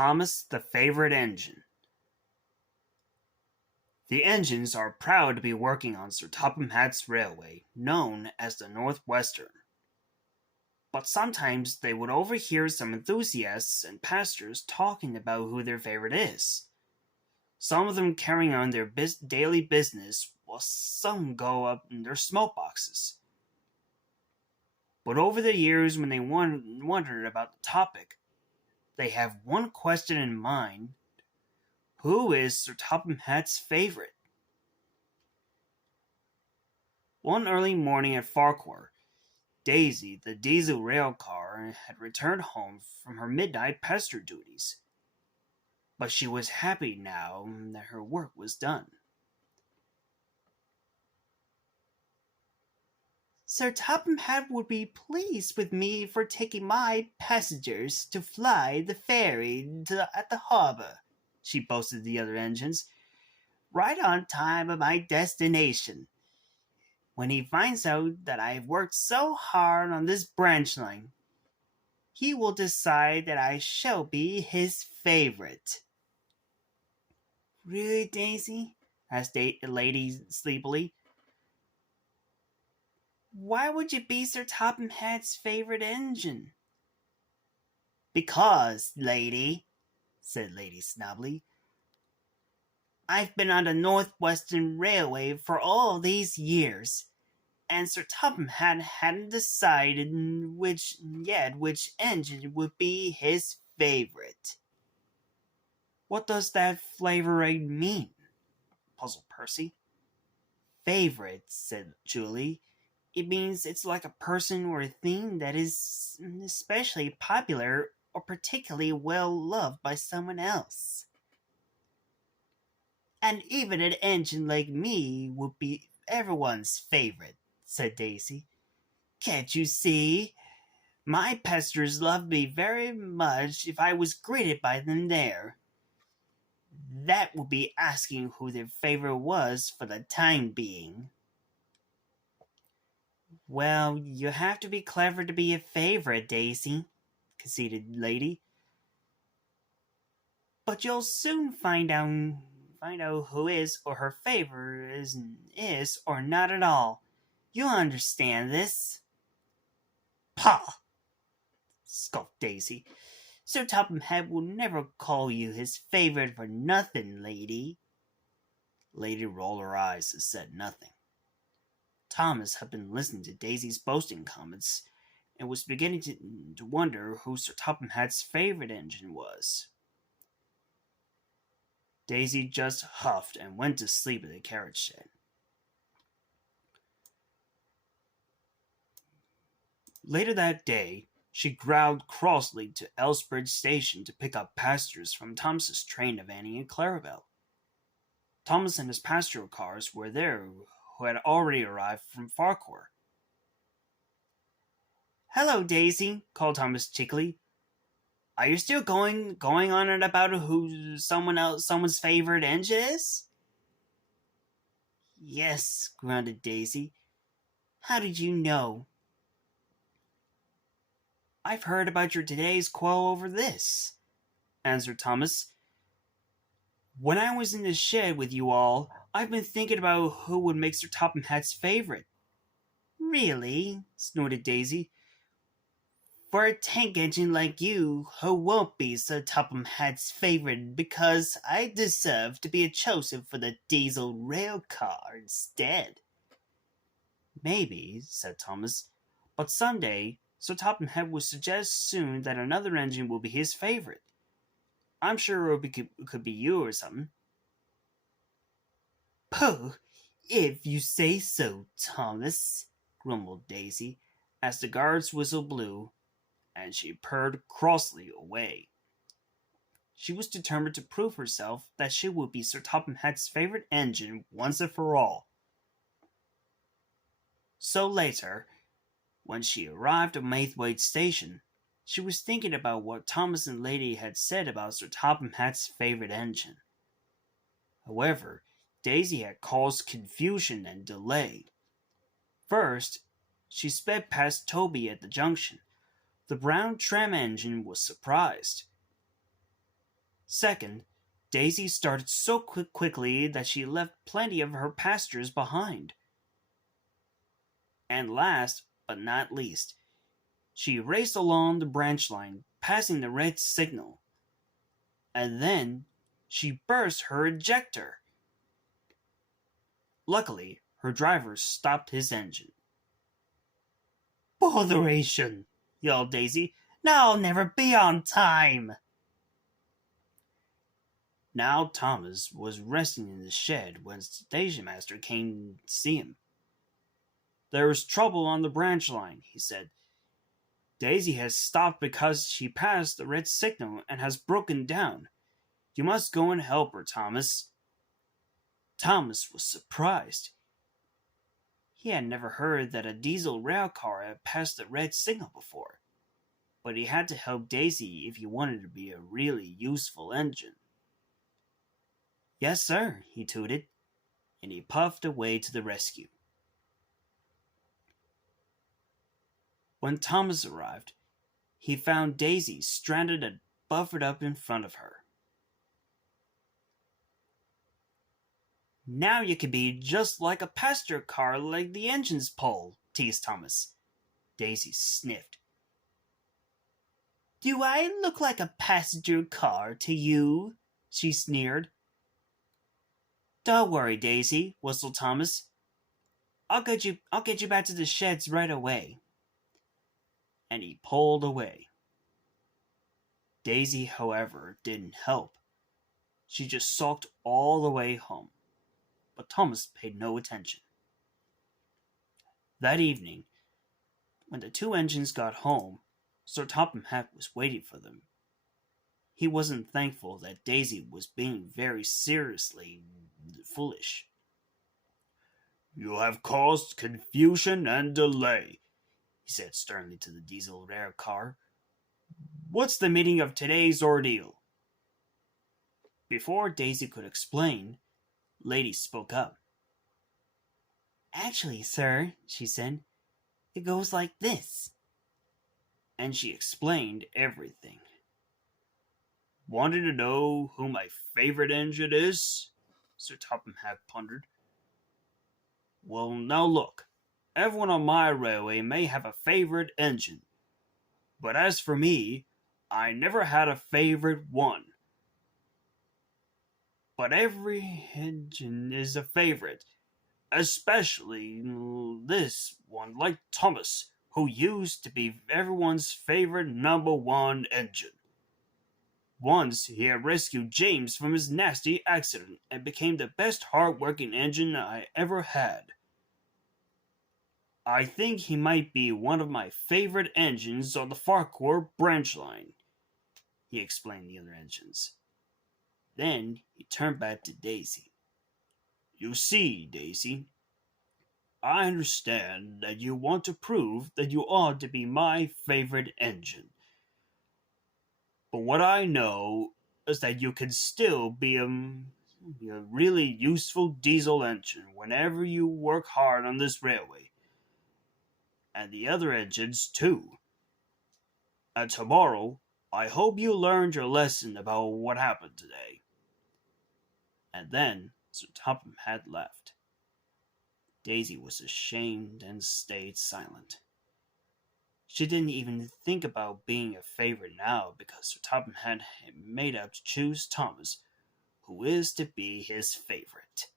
Thomas the Favorite Engine. The engines are proud to be working on Sir Topham Hatt's railway, known as the North Western. But sometimes they would overhear some enthusiasts and pastors talking about who their favorite is. Some of them carrying on their daily business, while some go up in their smoke boxes. But over the years, when they wondered about the topic, they have one question in mind: who is Sir Topham Hatt's favorite? One early morning at Farquhar, Daisy, the diesel rail car, had returned home from her midnight pester duties. But she was happy now that her work was done. Sir Topham Hatt would be pleased with me for taking my passengers to fly the ferry at the harbour, she boasted the other engines, right on time at my destination. When he finds out that I have worked so hard on this branch line, he will decide that I shall be his favorite. Really, Daisy? Asked the lady sleepily. Why would you be Sir Topham Hatt's favorite engine? Because, lady, said Lady Snobly, I've been on the North Western Railway for all these years, and Sir Topham Hatt hadn't decided which engine would be his favorite. What does that favorite mean? Puzzled Percy. Favorite, said Julie. It means it's like a person or a thing that is especially popular or particularly well loved by someone else. And even an engine like me would be everyone's favorite, said Daisy. Can't you see? My pesters loved me very much if I was greeted by them there. That would be asking who their favorite was for the time being. Well, you have to be clever to be a favorite, Daisy, conceded Lady. But you'll soon find out who is or her favorite is or not at all. You'll understand this. Pah! Scoffed Daisy. Sir Topham Hatt will never call you his favorite for nothing, Lady. Lady rolled her eyes and said nothing. Thomas had been listening to Daisy's boasting comments and was beginning to wonder who Sir Topham Hatt's favorite engine was. Daisy just huffed and went to sleep in the carriage shed. Later that day, she growled crossly to Elsbridge Station to pick up passengers from Thomas's train of Annie and Clarabelle. Thomas and his passenger cars were there, who had already arrived from Farquhar. Hello, Daisy, called Thomas cheekily. Are you still going on about who someone's favorite engine is? Yes, grunted Daisy. How did you know? I've heard about your today's quarrel over this, answered Thomas. When I was in the shed with you all, I've been thinking about who would make Sir Topham Hatt's favorite. Really? Snorted Daisy. For a tank engine like you, who won't be Sir Topham Hatt's favorite because I deserve to be chosen for the diesel rail car instead. Maybe, said Thomas, but someday Sir Topham Hatt will suggest soon that another engine will be his favorite. I'm sure it could be you or something. Pooh, if you say so, Thomas, grumbled Daisy, as the guard's whistle blew, and she purred crossly away. She was determined to prove herself that she would be Sir Topham Hatt's favorite engine once and for all. So later, when she arrived at Maythwaite Station, she was thinking about what Thomas and Lady had said about Sir Topham Hatt's favorite engine. However, Daisy had caused confusion and delay. First, she sped past Toby at the junction. The brown tram engine was surprised. Second, Daisy started so quickly that she left plenty of her passengers behind. And last but not least, she raced along the branch line, passing the red signal. And then she burst her ejector. Luckily, her driver stopped his engine. "Botheration!" yelled Daisy. "Now I'll never be on time!" Now Thomas was resting in the shed when the station master came to see him. "There is trouble on the branch line," he said. "Daisy has stopped because she passed the red signal and has broken down. You must go and help her, Thomas." Thomas was surprised. He had never heard that a diesel rail car had passed the red signal before, but he had to help Daisy if he wanted to be a really useful engine. "Yes, sir," he tooted, and he puffed away to the rescue. When Thomas arrived, he found Daisy stranded and buffered up in front of her. "Now you can be just like a passenger car like the engines pull," teased Thomas. Daisy sniffed. "Do I look like a passenger car to you?" she sneered. "Don't worry, Daisy," whistled Thomas. I'll get you back to the sheds right away." And he pulled away. Daisy, however, didn't help. She just sulked all the way home. But Thomas paid no attention. That evening, when the two engines got home, Sir Topham Hatt was waiting for them. He wasn't thankful that Daisy was being very seriously foolish. "You have caused confusion and delay," he said sternly to the diesel rail car. "What's the meaning of today's ordeal?" Before Daisy could explain, Lady spoke up. "Actually, sir," she said, "it goes like this." And she explained everything. "Wanting to know who my favorite engine is?" Sir Topham Hatt pondered. "Well, now look. Everyone on my railway may have a favorite engine. But as for me, I never had a favorite one. But every engine is a favorite, especially this one, like Thomas, who used to be everyone's favorite number one engine. Once he had rescued James from his nasty accident and became the best hardworking engine I ever had. I think he might be one of my favorite engines on the Farquhar branch line," he explained the other engines. Then he turned back to Daisy. "You see, Daisy, I understand that you want to prove that you ought to be my favorite engine. But what I know is that you can still be a really useful diesel engine whenever you work hard on this railway. And the other engines, too. And tomorrow, I hope you learned your lesson about what happened today." And then Sir Topham Hatt left. Daisy was ashamed and stayed silent. She didn't even think about being a favorite now because Sir Topham Hatt had made up to choose Thomas, who is to be his favorite.